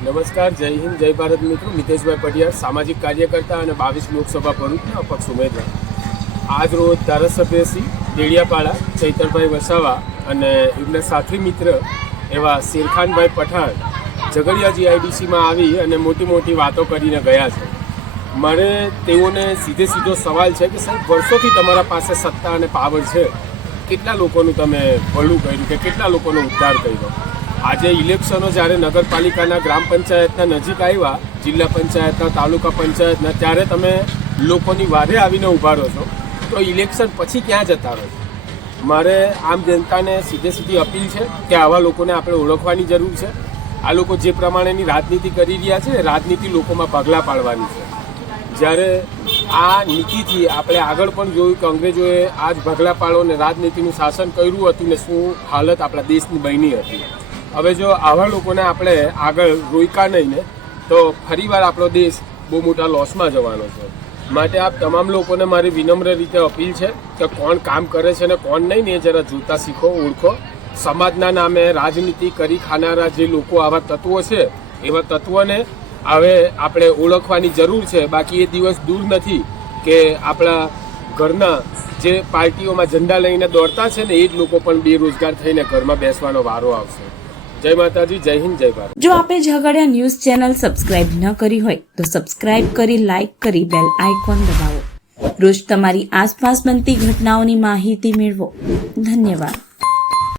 નમસ્કાર, જય હિન્દ, જય ભારત મિત્રો. મિતેશભાઈ પટિયાર, સામાજિક કાર્યકર્તા અને 22 લોકસભા ભરૂચના અપક્ષ ઉમેદવાર. આજ રોજ ધારાસભ્ય શ્રી ડેડિયાપાડા ચૈતરભાઈ વસાવા અને એમના સાથી મિત્ર એવા શેરખાનભાઈ પઠાણ ઝઘડિયા જીઆઈડીસીમાં આવી અને મોટી વાતો કરીને ગયા છે. મારે તેઓને સીધો સવાલ છે કે સાહેબ, વર્ષોથી તમારા પાસે સત્તા અને પાવર છે, કેટલા લોકોનું તમે ભલું કર્યું કે કેટલા લોકોનો ઉદ્ધાર કર્યો? આજે ઇલેક્શનો જ્યારે નગરપાલિકાના ગ્રામ પંચાયતના નજીક આવ્યા, જિલ્લા પંચાયતના, તાલુકા પંચાયતના, ત્યારે તમે લોકોની વારે આવીને ઊભા રહો છો, તો ઇલેક્શન પછી ક્યાં જતા રહો છો? મારે આમ જનતાને સીધી અપીલ છે કે આવા લોકોને આપણે ઓળખવાની જરૂર છે. આ લોકો જે પ્રમાણેની રાજનીતિ કરી રહ્યા છે, રાજનીતિ લોકોમાં પગલાં પાડવાની છે. જ્યારે આ નીતિથી આપણે આગળ પણ જોયું કે અંગ્રેજોએ આ જ પગલાં પાડો ને રાજનીતિનું શાસન કર્યું હતું ને શું હાલત આપણા દેશની બની હતી. હવે જો આવા લોકોને આપણે આગળ રોક્યા નહીં ને તો ફરીવાર આપણો દેશ બહુ મોટા લોસમાં જવાનો છે. માટે આપ તમામ લોકોને મારી વિનમ્ર રીતે અપીલ છે કે કોણ કામ કરે છે ને કોણ નહીં ને એ જરા જોતા શીખો, ઓળખો. સમાજના નામે રાજનીતિ કરી ખાનારા જે લોકો આવા તત્વો છે, એવા તત્વોને હવે આપણે ઓળખવાની જરૂર છે. બાકી એ દિવસ દૂર નથી કે આપણા ઘરના જે પાર્ટીઓમાં ઝંડા લઈને દોડતા છે ને એ જ લોકો પણ બેરોજગાર થઈને ઘરમાં બેસવાનો વારો આવશે. જય માતાજી, જય હિન્દ, જય ભારત. જો આપે ઝઘડિયા ન્યૂઝ ચેનલ સબસ્ક્રાઇબ ન કરી હોય તો સબસ્ક્રાઇબ કરી, લાઇક કરી, બેલ આઇકોન દબાવો. રોજ તમારી આસપાસ બનતી ઘટનાઓની માહિતી મેળવો. ધન્યવાદ.